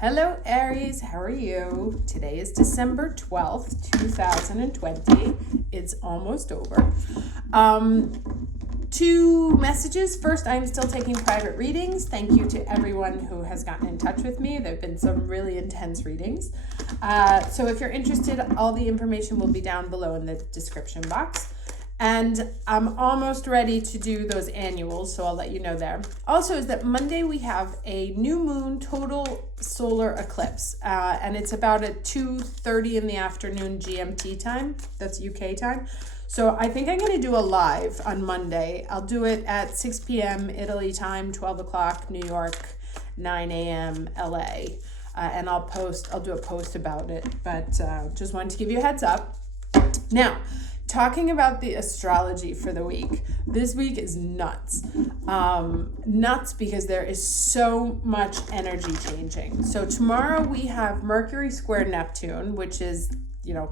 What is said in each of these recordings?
Hello, Aries. How are you? Today is December 12th, 2020. It's almost over. Two messages. First, I'm still taking private readings. Thank you to everyone who has gotten in touch with me. There have been some really intense readings. So if you're interested, all the information will be down below in the description box. And I'm almost ready to do those annuals, so I'll let you know there. Also is that Monday we have a new moon total solar eclipse, and it's about at 2:30 in the afternoon GMT time. That's UK time. So I think I'm going to do a live on Monday. I'll do it at 6 p.m. Italy time, 12 o'clock New York, 9 a.m. LA. And I'll do a post about it, but just wanted to give you a heads up. Now, talking about the astrology for the week, this week is nuts. Nuts because there is so much energy changing. So tomorrow we have Mercury square Neptune, which is,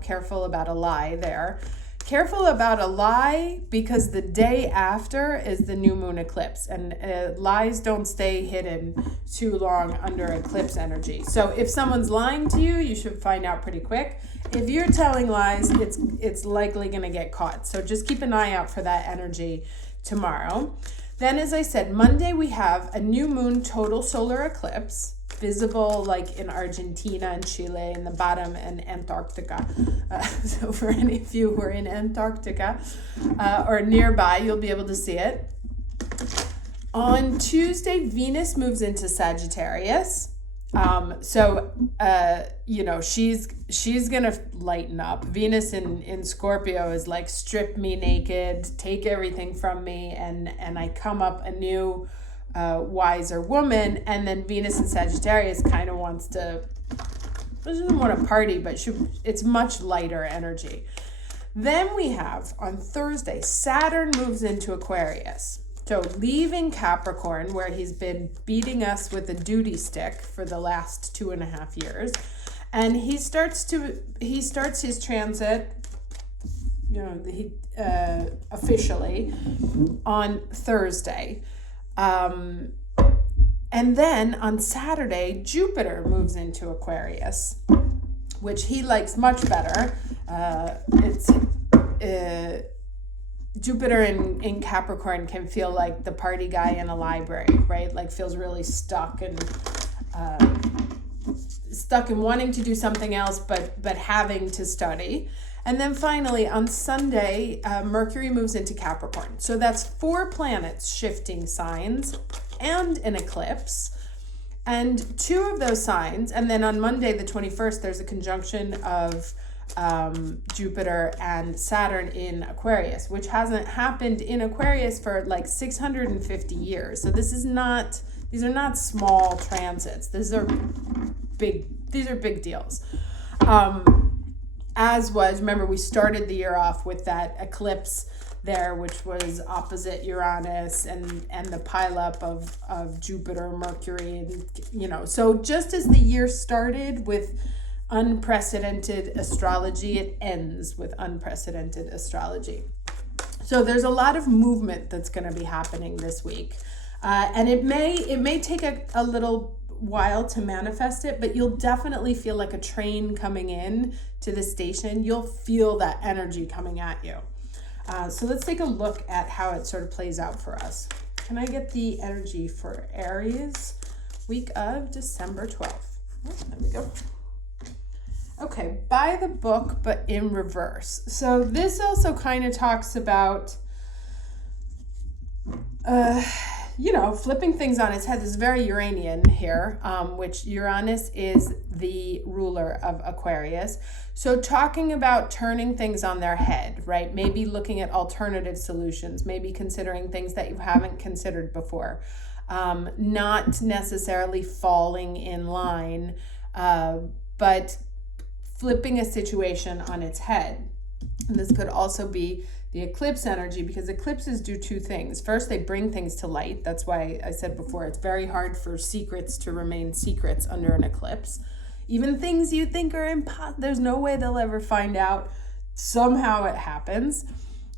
careful about a lie there. Careful about a lie because the day after is the new moon eclipse, and lies don't stay hidden too long under eclipse energy. So if someone's lying to you, you should find out pretty quick. If you're telling lies, it's likely going to get caught. So just keep an eye out for that energy tomorrow. Then, as I said, Monday we have a new moon total solar eclipse, visible like in Argentina and Chile in the bottom, and Antarctica. So for any of you who are in Antarctica or nearby, you'll be able to see it. On Tuesday, Venus moves into Sagittarius. She's gonna lighten up. Venus in Scorpio is like, strip me naked, take everything from me, and I come up a new wiser woman. And then Venus in Sagittarius kind of doesn't want to party, but it's much lighter energy. Then we have on Thursday, Saturn moves into Aquarius. So leaving Capricorn, where he's been beating us with a duty stick for the last 2.5 years, and he starts his transit, officially on Thursday, and then on Saturday, Jupiter moves into Aquarius, which he likes much better. Jupiter in Capricorn can feel like the party guy in a library, right? Like feels really stuck and wanting to do something else, but having to study. And then finally on Sunday, Mercury moves into Capricorn. So that's 4 planets shifting signs and an eclipse. And 2 of those signs, and then on Monday the 21st, there's a conjunction of Jupiter and Saturn in Aquarius, which hasn't happened in Aquarius for like 650 years. So these are not small transits. These are big deals. Remember, we started the year off with that eclipse there, which was opposite Uranus and the pileup of Jupiter, Mercury, and so just as the year started with unprecedented astrology, it ends with unprecedented astrology. So there's a lot of movement that's going to be happening this week, and it may take a little while to manifest it, but you'll definitely feel like a train coming in to the station. You'll feel that energy coming at you. So let's take a look at how it sort of plays out for us. Can I get the energy for Aries week of December 12th? Oh, there we go. Okay, by the book, but in reverse. So this also kind of talks about, flipping things on its head. This is very Uranian here, which Uranus is the ruler of Aquarius. So talking about turning things on their head, right? Maybe looking at alternative solutions, maybe considering things that you haven't considered before. Not necessarily falling in line, but flipping a situation on its head. And this could also be the eclipse energy, because eclipses do 2 things. First, they bring things to light. That's why I said before, it's very hard for secrets to remain secrets under an eclipse. Even things you think are impossible, there's no way they'll ever find out. Somehow it happens.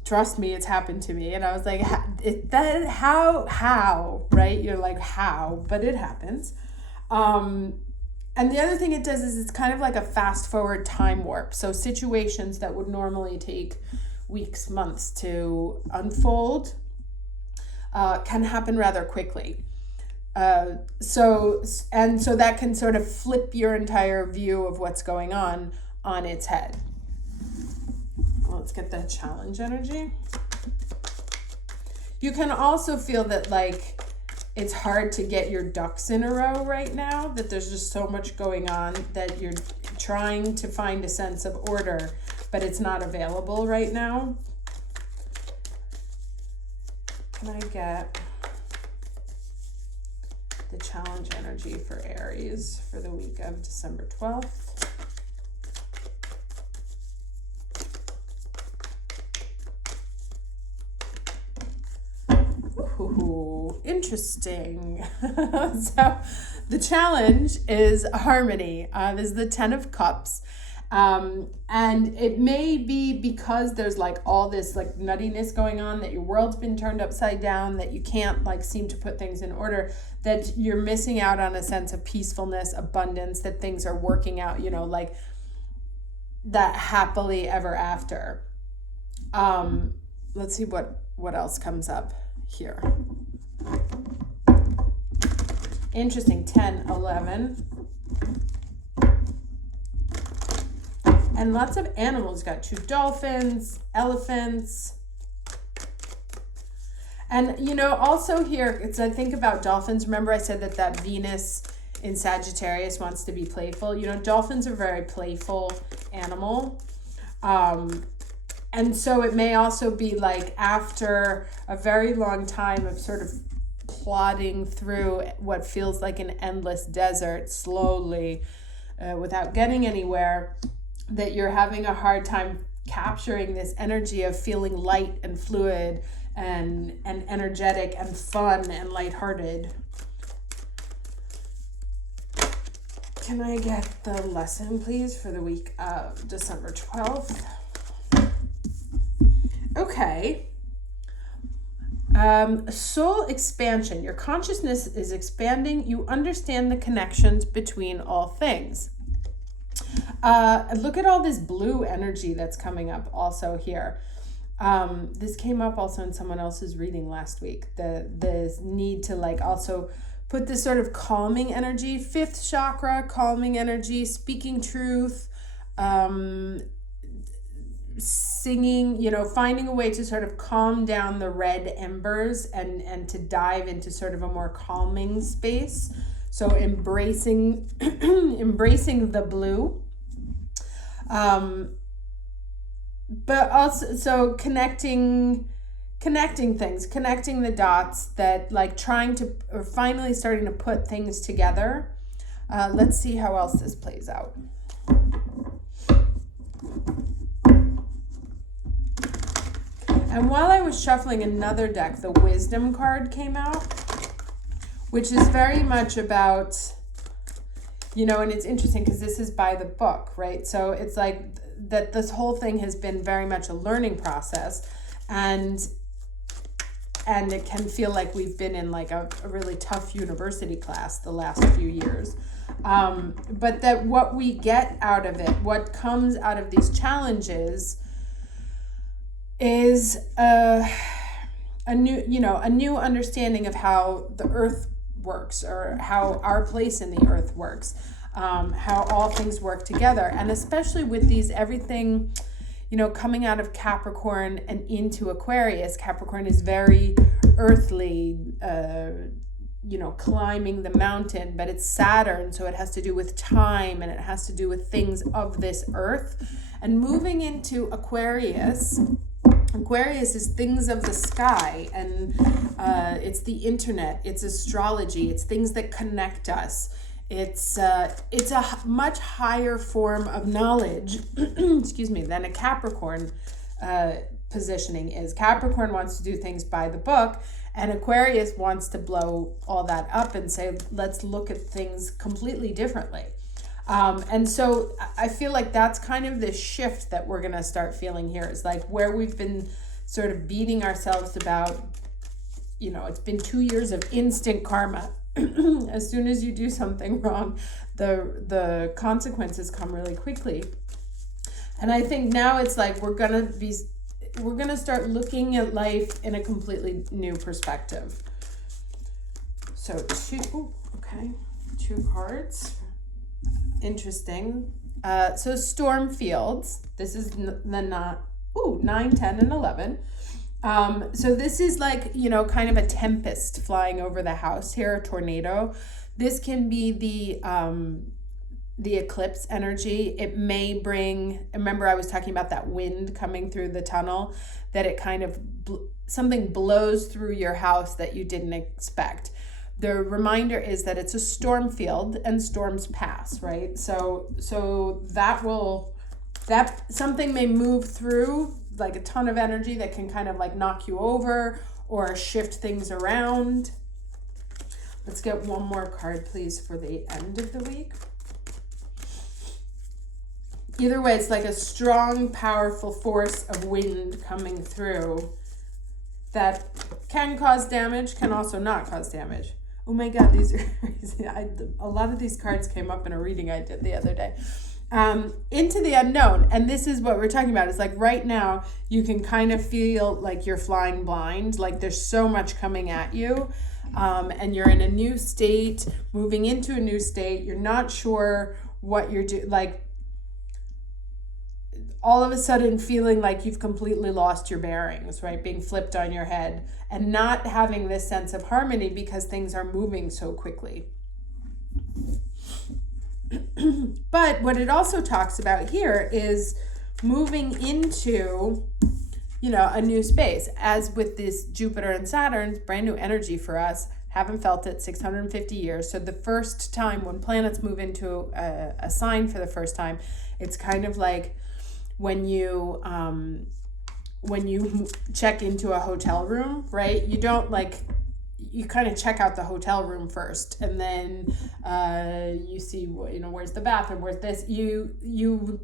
Trust me, it's happened to me. And I was like, how, right? You're like, how? But it happens. And the other thing it does is it's kind of like a fast forward time warp. So situations that would normally take weeks, months to unfold can happen rather quickly. So that can sort of flip your entire view of what's going on its head. Let's get that challenge energy. You can also feel that like it's hard to get your ducks in a row right now, that there's just so much going on that you're trying to find a sense of order, but it's not available right now. Can I get the challenge energy for Aries for the week of December 12th? Ooh, interesting. So the challenge is harmony. This is the 10 of Cups. And it may be because there's like all this like nuttiness going on, that your world's been turned upside down, that you can't like seem to put things in order, that you're missing out on a sense of peacefulness, abundance, that things are working out, you know, like that happily ever after. Let's see what else comes up here. Interesting. 10, 11. And lots of animals. Got 2 dolphins, elephants. And, you know, also here, I think about dolphins. Remember I said that Venus in Sagittarius wants to be playful. You know, dolphins are a very playful animal. And so it may also be like after a very long time of sort of plodding through what feels like an endless desert slowly without getting anywhere, that you're having a hard time capturing this energy of feeling light and fluid and energetic and fun and lighthearted. Can I get the lesson, please, for the week of December 12th? Okay. Soul expansion. Your consciousness is expanding. You understand the connections between all things. Look at all this blue energy that's coming up also here. This came up also in someone else's reading last week. The need to like also put this sort of calming energy, 5th chakra, calming energy, speaking truth, singing, you know, finding a way to sort of calm down the red embers and to dive into sort of a more calming space. So embracing the blue. But also, so connecting things, connecting the dots, that like trying to, or finally starting to put things together. Let's see how else this plays out. And while I was shuffling another deck, the Wisdom card came out, which is very much about, you know, and it's interesting because this is by the book, right? So it's like that this whole thing has been very much a learning process, and it can feel like we've been in like a really tough university class the last few years. But that what we get out of it, what comes out of these challenges is a new understanding of how the earth works, or how our place in the earth works, how all things work together. And especially with these, everything, you know, coming out of Capricorn and into Aquarius. Capricorn is very earthly, climbing the mountain, but it's Saturn, so it has to do with time, and it has to do with things of this earth. And moving into Aquarius is things of the sky, and it's the internet, it's astrology, it's things that connect us. It's a much higher form of knowledge, excuse me, than a Capricorn positioning is. Capricorn wants to do things by the book, and Aquarius wants to blow all that up and say, let's look at things completely differently. And so I feel like that's kind of the shift that we're going to start feeling here. Is like where we've been sort of beating ourselves about, you know, it's been 2 years of instant karma as soon as you do something wrong, the consequences come really quickly. And I think now it's like we're gonna start looking at life in a completely new perspective. So two cards. Interesting. So storm fields. This is the 9, 10, and 11. So this is like, kind of a tempest flying over the house here, a tornado. This can be the eclipse energy. It may bring, remember I was talking about that wind coming through the tunnel, that it kind of, something blows through your house that you didn't expect. The reminder is that it's a storm field and storms pass, right? So that something may move through, like a ton of energy that can kind of like knock you over or shift things around. Let's get one more card, please, for the end of the week. Either way, it's like a strong, powerful force of wind coming through that can cause damage, can also not cause damage. Oh my God, these are a lot of these cards came up in a reading I did the other day. Into the unknown, and this is what we're talking about. It's like right now you can kind of feel like you're flying blind, like there's so much coming at you, and you're in a new state, moving into a new state. You're not sure what you're doing, like all of a sudden feeling like you've completely lost your bearings, right? Being flipped on your head and not having this sense of harmony because things are moving so quickly. But what it also talks about here is moving into, a new space. As with this Jupiter and Saturn, brand new energy for us. Haven't felt it 650 years. So the first time when planets move into a sign for the first time, it's kind of like when you check into a hotel room, right? You don't you kind of check out the hotel room first, and then you see, where's the bathroom, where's this. You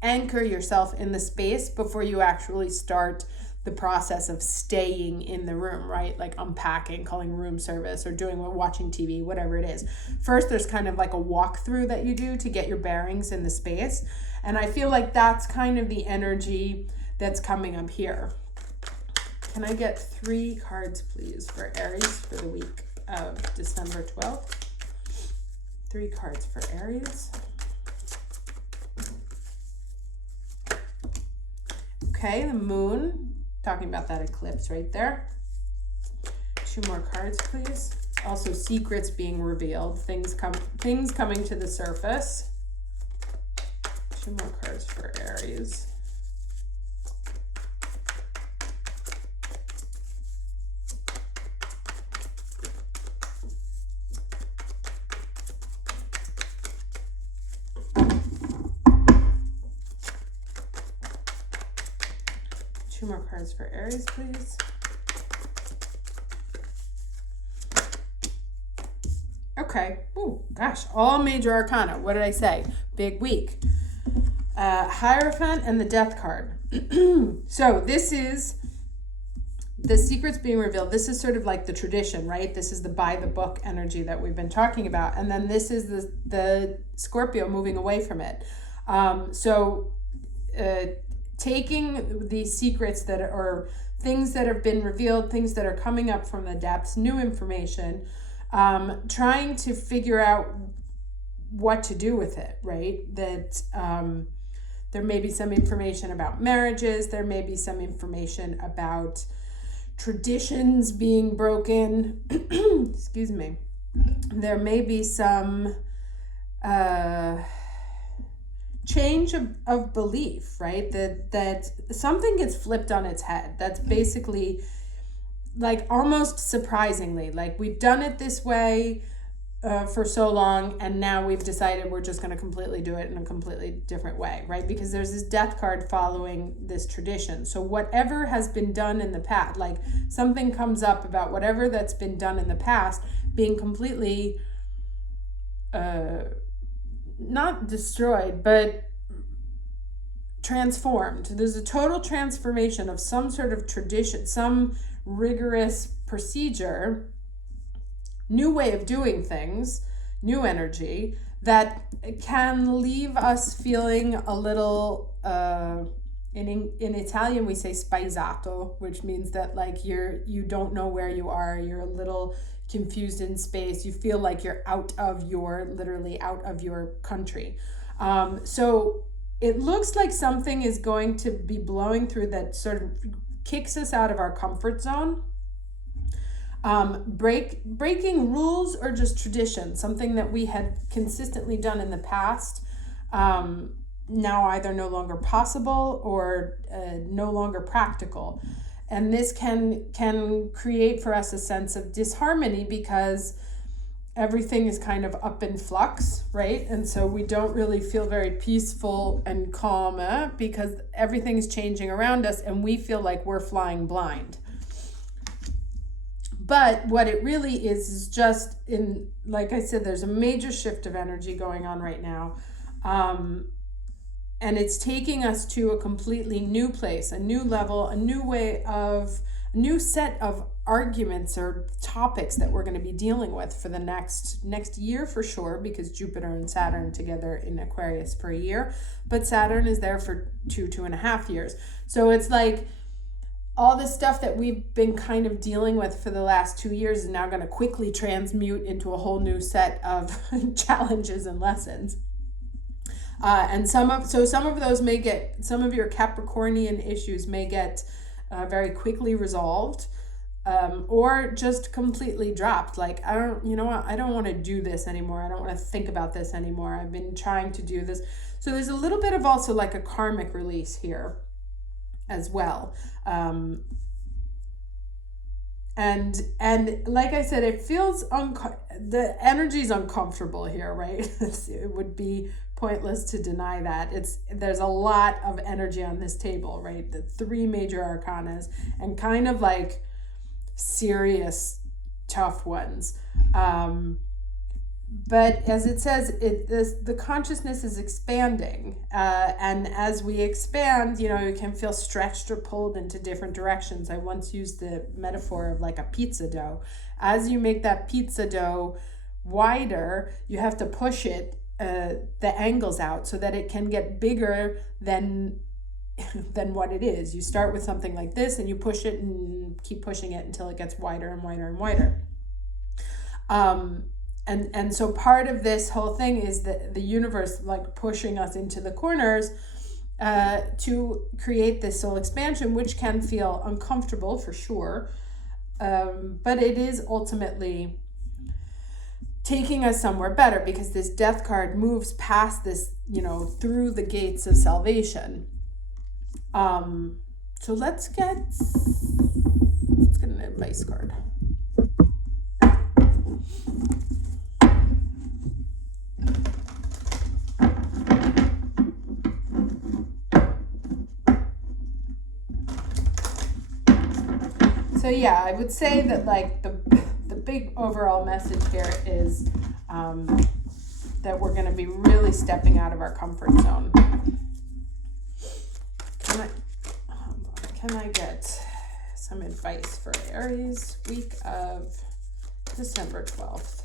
anchor yourself in the space before you actually start the process of staying in the room, right? Like unpacking, calling room service, or watching TV, whatever it is. First, there's kind of like a walkthrough that you do to get your bearings in the space. And I feel like that's kind of the energy that's coming up here. Can I get 3 cards, please, for Aries for the week of December 12th? 3 cards for Aries. Okay, the moon, talking about that eclipse right there. 2 more cards, please. Also, secrets being revealed, things coming to the surface. 2 more cards for Aries. Two more cards for Aries, please. Okay. Oh, gosh. All major arcana. What did I say? Big week. Hierophant and the Death card. So this is the secrets being revealed. This is sort of like the tradition, right? This is the by the book energy that we've been talking about. And then this is the Scorpio moving away from it. Taking these secrets that are things that have been revealed, things that are coming up from the depths, new information, trying to figure out what to do with it, right? That there may be some information about marriages, there may be some information about traditions being broken, excuse me. There may be some change of belief, right? That something gets flipped on its head. That's basically like almost surprisingly, like we've done it this way for so long, and now we've decided we're just going to completely do it in a completely different way, right? Because there's this Death card following this tradition. So whatever has been done in the past, like something comes up about whatever that's been done in the past being completely not destroyed, but transformed. There's a total transformation of some sort of tradition, some rigorous procedure new way of doing things, new energy that can leave us feeling a little, in Italian we say spaesato, which means that like you don't know where you are, you're a little confused in space, you feel like you're literally out of your country. So it looks like something is going to be blowing through that sort of kicks us out of our comfort zone. Breaking rules or just tradition, something that we had consistently done in the past, now either no longer possible or no longer practical. And this can create for us a sense of disharmony because everything is kind of up in flux, right? And so we don't really feel very peaceful and calm because everything's changing around us and we feel like we're flying blind. But what it really is just like I said, there's a major shift of energy going on right now. And it's taking us to a completely new place, a new level, a new set of arguments or topics that we're going to be dealing with for the next year for sure, because Jupiter and Saturn together in Aquarius for a year, but Saturn is there for 2.5 years. So it's like all this stuff that we've been kind of dealing with for the last 2 years is now going to quickly transmute into a whole new set of challenges and lessons. And some of those may get, some of your Capricornian issues may get very quickly resolved, or just completely dropped. Like, I don't want to do this anymore. I don't want to think about this anymore. I've been trying to do this. So there's a little bit of also like a karmic release here as well. And like I said, it feels the energy is uncomfortable here, right? It would be pointless to deny that. There's a lot of energy on this table, right? The 3 major arcanas and kind of like serious, tough ones. But as it says, the consciousness is expanding, and as we expand, you can feel stretched or pulled into different directions. I once used the metaphor of like a pizza dough. As you make that pizza dough wider, you have to push it, the angles out, so that it can get bigger than what it is. You start with something like this, and you push it and keep pushing it until it gets wider and wider and wider. And so part of this whole thing is the universe like pushing us into the corners to create this soul expansion, which can feel uncomfortable for sure. But it is ultimately taking us somewhere better, because this death card moves past this, through the gates of salvation. So let's get an advice card. So yeah, I would say that like the big overall message here is that we're going to be really stepping out of our comfort zone. Can I get some advice for Aries week of December 12th?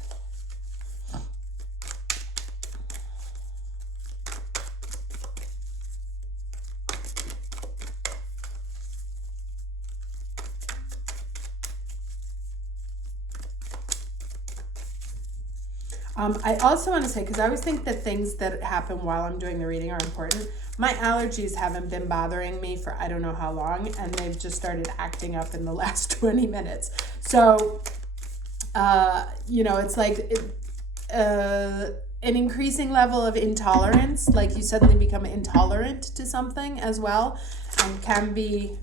I also want to say, because I always think that things that happen while I'm doing the reading are important. My allergies haven't been bothering me for I don't know how long, and they've just started acting up in the last 20 minutes. So, it's like an increasing level of intolerance, like you suddenly become intolerant to something as well, and can be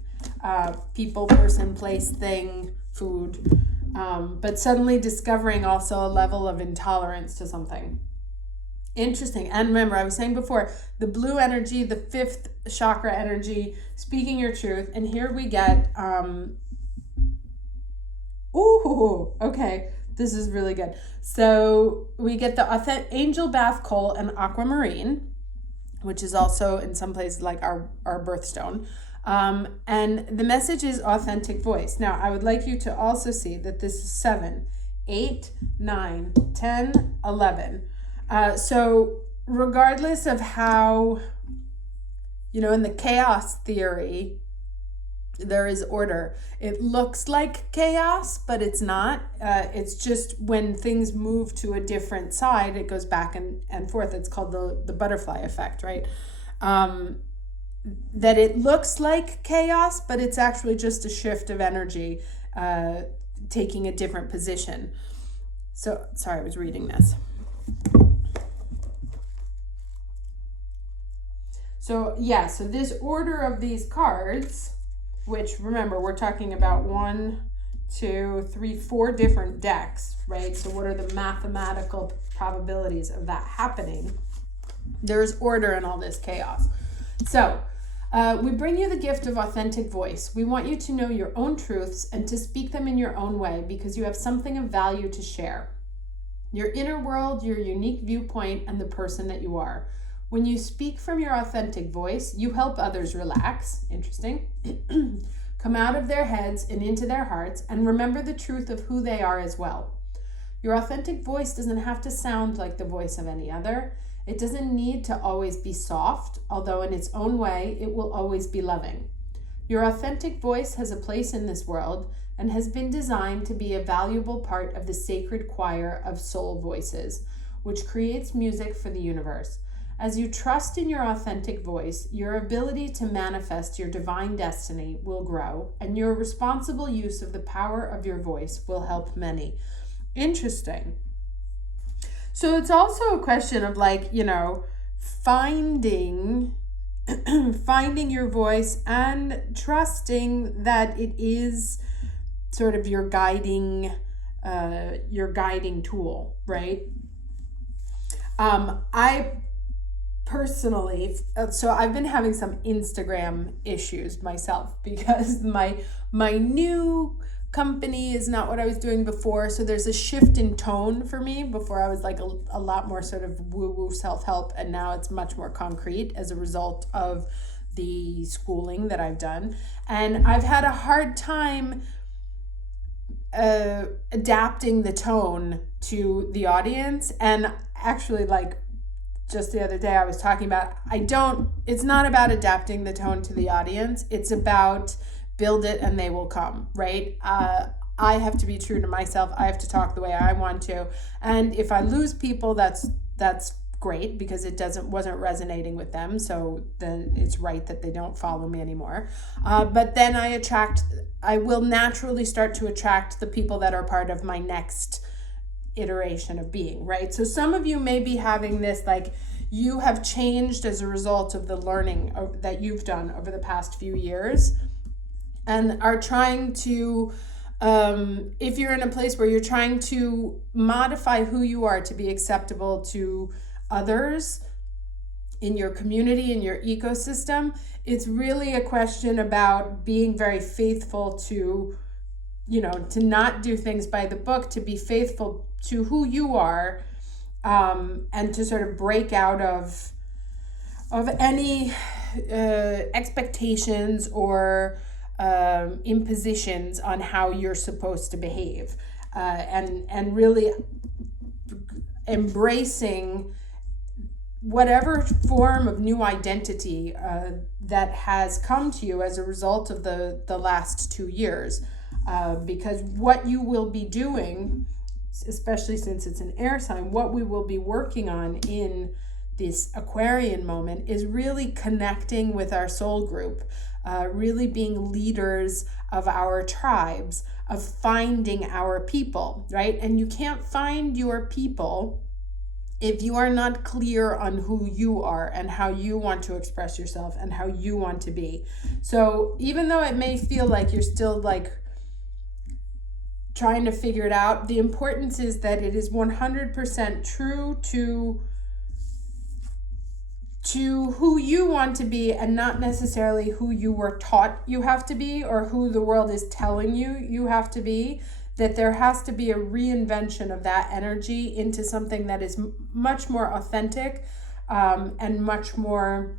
people, person, place, thing, food. But suddenly discovering also a level of intolerance to something. Interesting. And remember, I was saying before, the blue energy, the 5th chakra energy, speaking your truth. And here we get, okay, this is really good. So we get the angel bath coal and aquamarine, which is also in some places like our birthstone. And the message is authentic voice. Now, I would like you to also see that this is 7, 8, 9, 10, 11. So regardless of how, in the chaos theory, there is order. It looks like chaos, but it's not. It's just when things move to a different side, it goes back and forth. It's called the butterfly effect, right? That it looks like chaos, but it's actually just a shift of energy, taking a different position. So, sorry, I was reading this. So this order of these cards, which remember, we're talking about 1, 2, 3, 4 different decks, right? So what are the mathematical probabilities of that happening? There's order in all this chaos. So we bring you the gift of authentic voice. We want you to know your own truths and to speak them in your own way because you have something of value to share. Your inner world, your unique viewpoint, and the person that you are. When you speak from your authentic voice, you help others relax, interesting, come out of their heads and into their hearts, and remember the truth of who they are as well. Your authentic voice doesn't have to sound like the voice of any other. It doesn't need to always be soft, although in its own way, it will always be loving. Your authentic voice has a place in this world and has been designed to be a valuable part of the sacred choir of soul voices, which creates music for the universe. As you trust in your authentic voice, your ability to manifest your divine destiny will grow, and your responsible use of the power of your voice will help many. Interesting. So it's also a question of finding your voice and trusting that it is sort of your guiding tool, right? I personally, so I've been having some Instagram issues myself because my new company is not what I was doing before. So there's a shift in tone for me. Before I was like a lot more sort of woo-woo self-help, and now it's much more concrete as a result of the schooling that I've done. And I've had a hard time adapting the tone to the audience. And actually, just the other day I was talking about, it's not about adapting the tone to the audience. It's about build it and they will come, right? I have to be true to myself. I have to talk the way I want to. And if I lose people, that's great because it wasn't resonating with them. So then it's right that they don't follow me anymore. But then I will naturally start to attract the people that are part of my next iteration of being, right? So some of you may be having this, you have changed as a result of the learning that you've done over the past few years and are trying to, if you're in a place where you're trying to modify who you are to be acceptable to others in your community, in your ecosystem, it's really a question about being very faithful to not do things by the book, to be faithful to who you are, and to sort of break out of any expectations or impositions on how you're supposed to behave, and really embracing whatever form of new identity that has come to you as a result of the last 2 years. Because what you will be doing, especially since it's an air sign, what we will be working on in this Aquarian moment is really connecting with our soul group, really being leaders of our tribes, of finding our people, right? And you can't find your people if you are not clear on who you are and how you want to express yourself and how you want to be. So even though it may feel like you're still trying to figure it out, the importance is that it is 100% true to who you want to be and not necessarily who you were taught you have to be or who the world is telling you have to be. That there has to be a reinvention of that energy into something that is much more authentic, and much more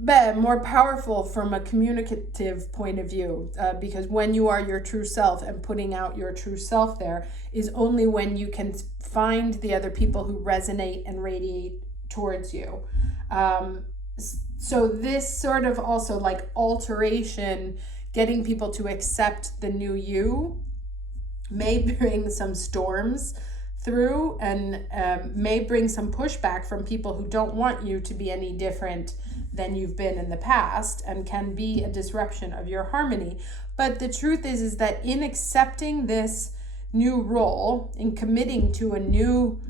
more powerful from a communicative point of view, because when you are your true self and putting out your true self there is only when you can find the other people who resonate and radiate towards you. So this sort of also like alteration, getting people to accept the new you, may bring some storms through, and may bring some pushback from people who don't want you to be any different than you've been in the past, and can be a disruption of your harmony. But the truth is that in accepting this new role, in committing to a new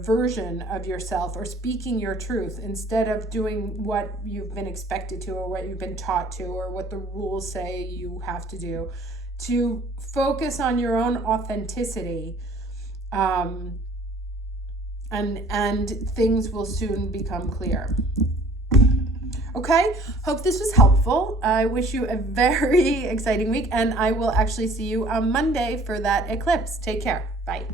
version of yourself, or speaking your truth instead of doing what you've been expected to, or what you've been taught to, or what the rules say you have to do, to focus on your own authenticity, and things will soon become clear. Okay, hope this was helpful. I wish you a very exciting week, and I will actually see you on Monday for that eclipse. Take care. Bye.